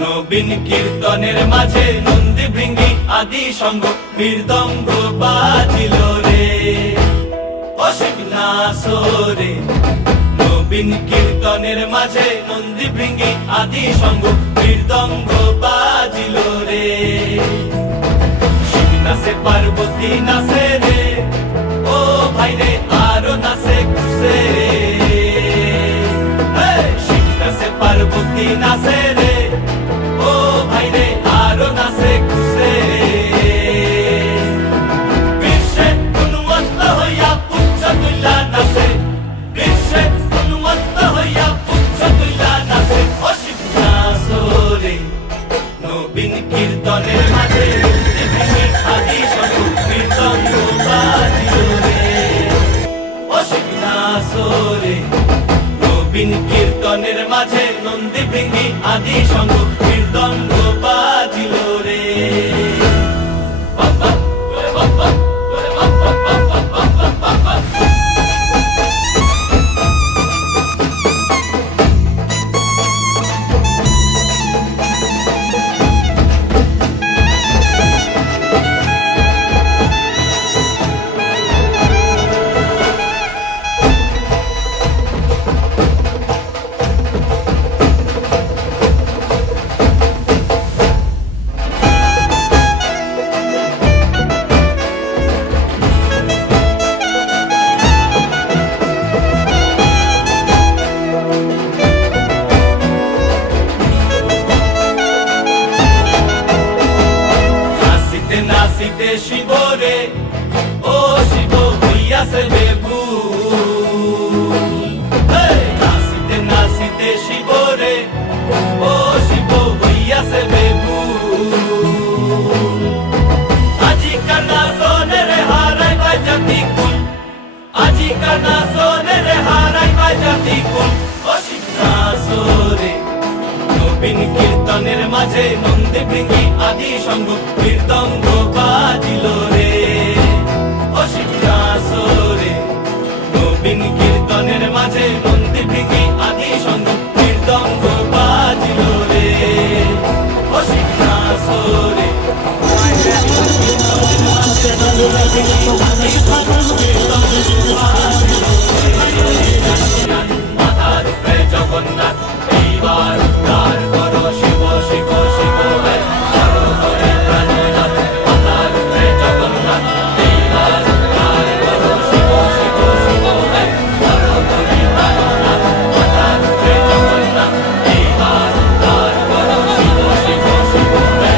নবীন কীর্তনের মাঝে নন্দী ভৃঙ্গি আদি সঙ্গ মৃদঙ্গ বাজিল রে অসিক নাসরে। নবীন কীর্তনের মাঝে নন্দী ভৃঙ্গি আদি সঙ্গ মৃদঙ্গ বাজিল রে। শিব নাচে পার্বতী নাচে রে, ও ভাই রে আরো নাচে খুশে। শিব নাচে পার্বতী নাচে রে, ও ভাই রে আরো নাচে খুশে। বিশ্বে উন্মত্ত হইয়া পুচ্ছ তুল্লা নাচে, বিশ্বে উন্মত্ত হইয়া পুচ্ছ তুল্লা নাচে অসিক নাচরে। নবীন কীর্তনের মাঝে আদি সঙ্গ মৃদঙ্গ বাজিল রে অসিক নাচরে। নবীন কীর্তনের মাঝে নন্দী ভৃঙ্গি আদি সঙ্গ মৃদঙ্গ বাজিল রে। নাচিতে শিব রে, ও শিব হইয়াছে বেভুল। নাচিতে নাচিতে শিব রে, ও শিব হইয়াছে বেভুল। আজিকার নাচনের হারাই পাই জাতি কুল, আজিকার নাচনের হারাই পাই জাতি কুল অসিক নাচরে। নবীন কীর্তনের মাঝে নন্দী ভৃঙ্গি আদি সঙ্গ মৃদঙ্গ বাজিল রে অসিক নাচরে। নবীন কীর্তনের মাঝে নন্দী ভৃঙ্গি আদি সঙ্গ মৃদঙ্গ বাজিল রে অসিক নাচরে। মাথার উপরে জগন্নাথ এইবার উদ্ধার করো শিব শিব শিব হে করো করে প্রাণনাথ। মাথার উপরে জগন্নাথ এইবার উদ্ধার করো শিব শিব শিব হে করো করে প্রাণনাথ। মাথার উপরে জগন্নাথ এইবার উদ্ধার করো শিব শিব শিব হে।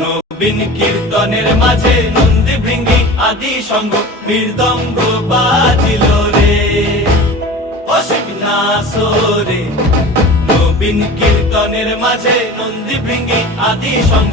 নবীন কীর্তনের মাঝে নন্দী ভৃঙ্গি আদি সঙ্গ মৃদঙ্গ বাজিল রে অসিক নাচরে। নবীন কীর্তনের মাঝে নন্দী ভৃঙ্গি আদি সঙ্গ